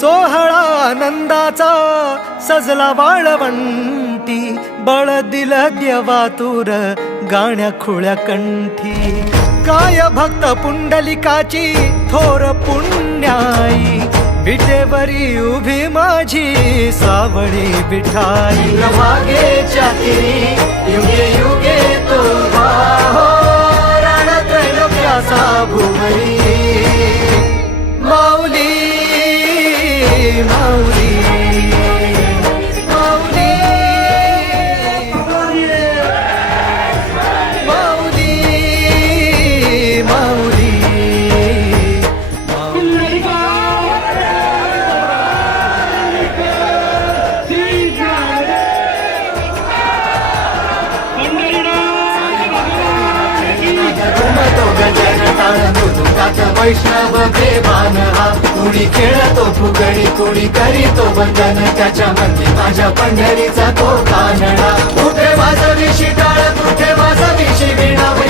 सोहळा आनंदाचा सजला वाळवंटी बळ दिल देवातूर गाण्या खुळ्या कंठी. काय भक्त पुंडलिकाची थोर पुण्याई विटेवरी उभी माझी सावळी बिठाई मागेच्या चाकरी युगे युगे तो वैष्णव देवान हा. कुणी खेळतो फुगडी कुणी करीतो बंधन त्याच्या मध्ये माझ्या पंढरीचा तो कानडा कुठे माझा वाजवी शिटाळ कुठे माझा शिवीणा वैष्णवांच्या